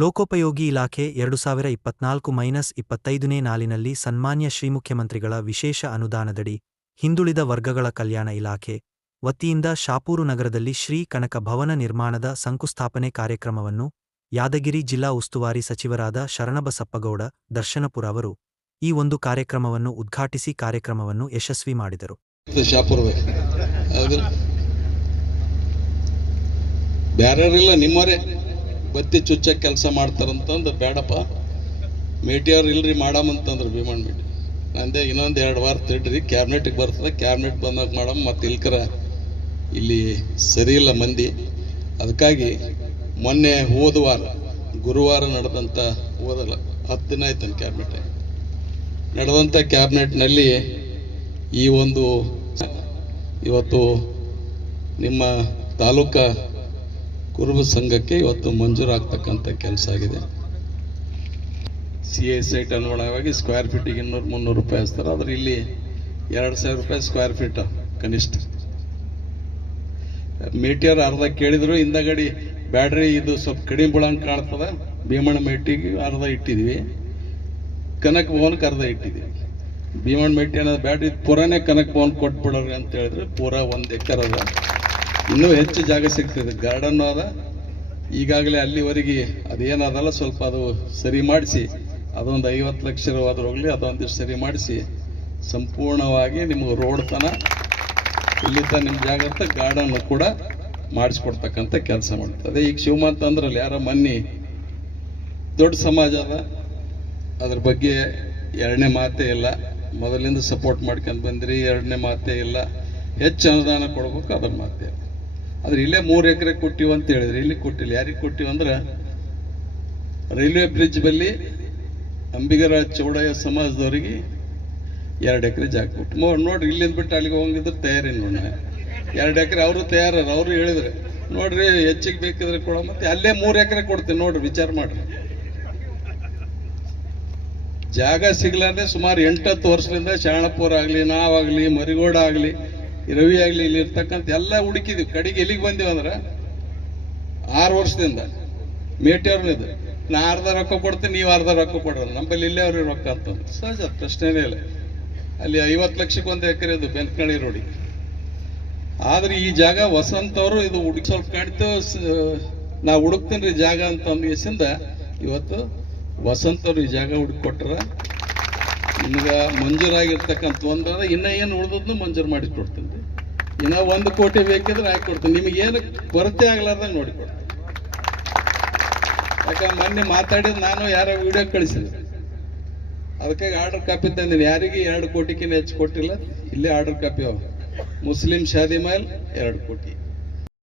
ಲೋಕೋಪಯೋಗಿ ಇಲಾಖೆ ಎರಡು ಸಾವಿರ ಇಪ್ಪತ್ನಾಲ್ಕು ಮೈನಸ್ ಇಪ್ಪತ್ತೈದನೇ ನಾಲಿನಲ್ಲಿ ಸನ್ಮಾನ್ಯ ಶ್ರೀಮುಖ್ಯಮಂತ್ರಿಗಳ ವಿಶೇಷ ಅನುದಾನದಡಿ ಹಿಂದುಳಿದ ವರ್ಗಗಳ ಕಲ್ಯಾಣ ಇಲಾಖೆ ವತಿಯಿಂದ ಶಾಪೂರು ನಗರದಲ್ಲಿ ಶ್ರೀ ಕನಕ ಭವನ ನಿರ್ಮಾಣದ ಸಂಕುಸ್ಥಾಪನೆ ಕಾರ್ಯಕ್ರಮವನ್ನು ಯಾದಗಿರಿ ಜಿಲ್ಲಾ ಉಸ್ತುವಾರಿ ಸಚಿವರಾದ ಶರಣಬಸಪ್ಪಗೌಡ, ದರ್ಶನಪುರ ಅವರು ಈ ಒಂದು ಕಾರ್ಯಕ್ರಮವನ್ನು ಉದ್ಘಾಟಿಸಿ ಕಾರ್ಯಕ್ರಮವನ್ನು ಯಶಸ್ವಿ ಮಾಡಿದರು. ಶಾಪುರ್ವೆ. ನಿಮ್ಮರೇ ಬತ್ತಿ ಚುಚ್ಚ ಕೆಲಸ ಮಾಡ್ತಾರಂತಂದು ಬೇಡಪ್ಪ. ಮೇಟಿಯವ್ರು ಇಲ್ರಿ ಮಾಡಮಂತಂದ್ರು ಭೀಮಣ್ಣ ಮೇಟಿ. ನಂದೇ ಇನ್ನೊಂದು ಎರಡು ವಾರ ತಿಡ್ರಿ, ಕ್ಯಾಬಿನೆಟ್ಗೆ ಬರ್ತದೆ ಕ್ಯಾಬಿನೆಟ್ ಬಂದಾಗ ಮಾಡಮ್, ಮತ್ತು ಇಲ್ಕರ ಇಲ್ಲಿ ಸರಿ ಇಲ್ಲ ಮಂದಿ. ಅದಕ್ಕಾಗಿ ಮೊನ್ನೆ ಹೋದ ವಾರ, ಗುರುವಾರ ನಡೆದಂಥ ಹೋದಲ್ಲ, ಹತ್ತು ದಿನ ಆಯ್ತಾನೆ ಕ್ಯಾಬಿನೆಟ್. ನಡೆದಂಥ ಕ್ಯಾಬಿನೆಟ್ನಲ್ಲಿ ಈ ಒಂದು ಇವತ್ತು ನಿಮ್ಮ ತಾಲೂಕಾ ಕುರುಬ ಸಂಘಕ್ಕೆ ಇವತ್ತು ಮಂಜೂರಾಗ್ತಕ್ಕಂಥ ಕೆಲಸ ಆಗಿದೆ. ಸಿ ಎ ಸೈಟ್ ಅನುಗುಣವಾಗಿ ಸ್ಕ್ವೇರ್ ಫೀಟಿಗೆ ಇನ್ನೂರು ಮುನ್ನೂರು ರೂಪಾಯಿ ಹಚ್ತಾರೆ ಆದ್ರೆ ಇಲ್ಲಿ ಎರಡು ಸಾವಿರ ರೂಪಾಯಿ ಸ್ಕ್ವೇರ್ ಫೀಟ್ ಕನಿಷ್ಠ. ಮೀಟಿಯರ್ ಅರ್ಧ ಕೇಳಿದ್ರು, ಹಿಂದಗಡಿ ಬ್ಯಾಟ್ರಿ ಇದು ಸ್ವಲ್ಪ ಕಡಿಮೆ ಬೀಳಂಗೆ ಕಾಣ್ತದೆ. ಭೀಮಣ್ಣ ಮೇಟಿಗೆ ಅರ್ಧ ಇಟ್ಟಿದ್ವಿ. ಕನಕ ಭವನಕ್ಕೆ ಅರ್ಧ ಇಟ್ಟಿದ್ವಿ. ಭೀಮಣ್ಣ ಮೇಟಿ ಅನ್ನೋದು ಬ್ಯಾಟ್ರಿ ಪುರಾನೇ ಕನಕ ಭವನ್ ಕೊಟ್ಬಿಡೋರಿ ಅಂತ ಹೇಳಿದ್ರೆ ಪೂರಾ ಒಂದು ಎಕರ್ ಅದ. ಇನ್ನೂ ಹೆಚ್ಚು ಜಾಗ ಸಿಗ್ತದೆ. ಗಾರ್ಡನ್ ಅದ ಈಗಾಗಲೇ ಅಲ್ಲಿವರೆಗೆ ಅದೇನದಲ್ಲ, ಸ್ವಲ್ಪ ಅದು ಸರಿ ಮಾಡಿಸಿ, ಅದೊಂದು ಐವತ್ತು ಲಕ್ಷ ಹೋಗಲಿ, ಅದೊಂದಿಷ್ಟು ಸರಿ ಮಾಡಿಸಿ, ಸಂಪೂರ್ಣವಾಗಿ ನಿಮಗೆ ರೋಡ್ ತನ ಇಲ್ಲಿ ತನ ನಿಮ್ಮ ಜಾಗತ್ತ ಗಾರ್ಡನ್ ಕೂಡ ಮಾಡಿಸ್ಕೊಡ್ತಕ್ಕಂಥ ಕೆಲಸ ಮಾಡ್ತದೆ. ಈಗ ಶಿವಮಂತ ಅಂದ್ರಲ್ಲಿ ಯಾರ ಮನ್ನಿ ದೊಡ್ಡ ಸಮಾಜ ಅದ. ಅದ್ರ ಬಗ್ಗೆ ಎರಡನೇ ಮಾತೇ ಇಲ್ಲ. ಮೊದಲಿಂದ ಸಪೋರ್ಟ್ ಮಾಡ್ಕೊಂಡು ಬಂದ್ರಿ, ಎರಡನೇ ಮಾತೇ ಇಲ್ಲ. ಹೆಚ್ಚು ಅನುದಾನ ಕೊಡ್ಬೇಕು, ಅದ್ರ ಮಾತೇ ಇಲ್ಲ. ಆದ್ರೆ ಇಲ್ಲೇ ಮೂರು ಎಕರೆ ಕೊಟ್ಟಿವಿ ಅಂತ ಹೇಳಿದ್ರೆ. ಇಲ್ಲಿ ಕೊಟ್ಟಿಲ್ಲ? ಯಾರಿಗೆ ಕೊಟ್ಟಿವಿ ಅಂದ್ರೆ ರೈಲ್ವೆ ಬ್ರಿಡ್ಜ್ ಬಲ್ಲಿ ಅಂಬಿಗರ ಚೌಡಯ್ಯ ಸಮಾಜದವರಿಗೆ ಎರಡು ಎಕರೆ ಜಾಗ ಕೊಟ್ಟು. ನೋಡಿ ನೋಡ್ರಿ, ಇಲ್ಲಿಂದ ಬಿಟ್ಟು ಅಲ್ಲಿಗೆ ಹೋಗಿದ್ರೆ ತಯಾರಿ ನೋಡ ಎರಡು ಎಕರೆ ಅವರು ತಯಾರ ಅವರು ಹೇಳಿದ್ರೆ. ನೋಡ್ರಿ, ಹೆಚ್ಚಿಗೆ ಬೇಕಿದ್ರೆ ಕೊಡ ಮತ್ತೆ ಅಲ್ಲೇ ಮೂರು ಎಕರೆ ಕೊಡ್ತೀನಿ ನೋಡ್ರಿ, ವಿಚಾರ ಮಾಡ್ರಿ. ಜಾಗ ಸಿಗ್ಲಾರ್ದೆ ಸುಮಾರು ಎಂಟತ್ತು ವರ್ಷದಿಂದ ಶರಣಪುರ ಆಗಲಿ ನಾವಾಗಲಿ ಮರಿಗೋಡ ಆಗಲಿ ರವಿ ಆಗಲಿ ಇಲ್ಲಿ ಇರ್ತಕ್ಕಂಥ ಎಲ್ಲ ಹುಡುಕಿದ್ವಿ. ಕಡೆಗೆ ಎಲ್ಲಿಗೆ ಬಂದೀವಿ ಅಂದ್ರೆ ಆರು ವರ್ಷದಿಂದ. ಮೇಟಿಯವ್ರನ್ನಿದ್ದು ನಾ ಅರ್ಧ ರೊಕ್ಕ ಕೊಡ್ತೀನಿ, ನೀವು ಅರ್ಧ ರೊಕ್ಕ ಕೊಡ್ರಿ ನಮ್ಮಲ್ಲಿ ಇಲ್ಲೇ ಅವ್ರಿಗೆ ರೊಕ್ಕ ಅಂತಂದು ಸಹಜ ಪ್ರಶ್ನೆನೇ ಇಲ್ಲ. ಅಲ್ಲಿ ಐವತ್ತು ಲಕ್ಷಕ್ಕೆ ಒಂದು ಎಕರೆ ಇದು ಬೆಂಕನಳ್ಳಿ ರೋಡಿಗೆ ಆದ್ರೆ ಈ ಜಾಗ ವಸಂತ ಅವರು ಇದು ಹುಡುಕಿ ಸ್ವಲ್ಪ ಕಾಣ್ತು ನಾ ಹುಡುಕ್ತೀನಿ ಜಾಗ ಅಂತ ಅಂದ ಇವತ್ತು ವಸಂತ್ ಅವರು ಈ ಜಾಗ ಹುಡುಕಿ ನಿಮ್ಗ ಮಂಜೂರಾಗಿರ್ತಕ್ಕಂಥ ಒಂದಾದ್ರೆ ಇನ್ನೂ ಏನು ಉಳ್ದದ್ನು ಮಂಜೂರು ಮಾಡಿ ಕೊಡ್ತೀನಿ ಇನ್ನ ಒಂದು ಕೋಟಿ ಬೇಕಿದ್ರೆ ಹಾಕಿ ಕೊಡ್ತೀನಿ ನಿಮಗೆ ಏನು ಕೊರತೆ ಆಗ್ಲಾರ್ದಂಗೆ ನೋಡಿ ಕೊಡ್ತೀನಿ ಯಾಕಂದ್ರೆ ಮೊನ್ನೆ ಮಾತಾಡಿದ ನಾನು, ಯಾರೋ ವಿಡಿಯೋ ಕಳಿಸಿದೆ ಅದಕ್ಕಾಗಿ ಆರ್ಡರ್ ಕಾಪಿ ತಂದಿನಿ. ಯಾರಿಗೆ ಎರಡು ಕೋಟಿಗಿಂತ ಹೆಚ್ಚು ಕೊಟ್ಟಿಲ್ಲ. ಇಲ್ಲೇ ಆರ್ಡರ್ ಕಾಪಿ ಅವ. ಮುಸ್ಲಿಂ ಶಾದಿ ಮೈಲ್ ಎರಡು ಕೋಟಿ.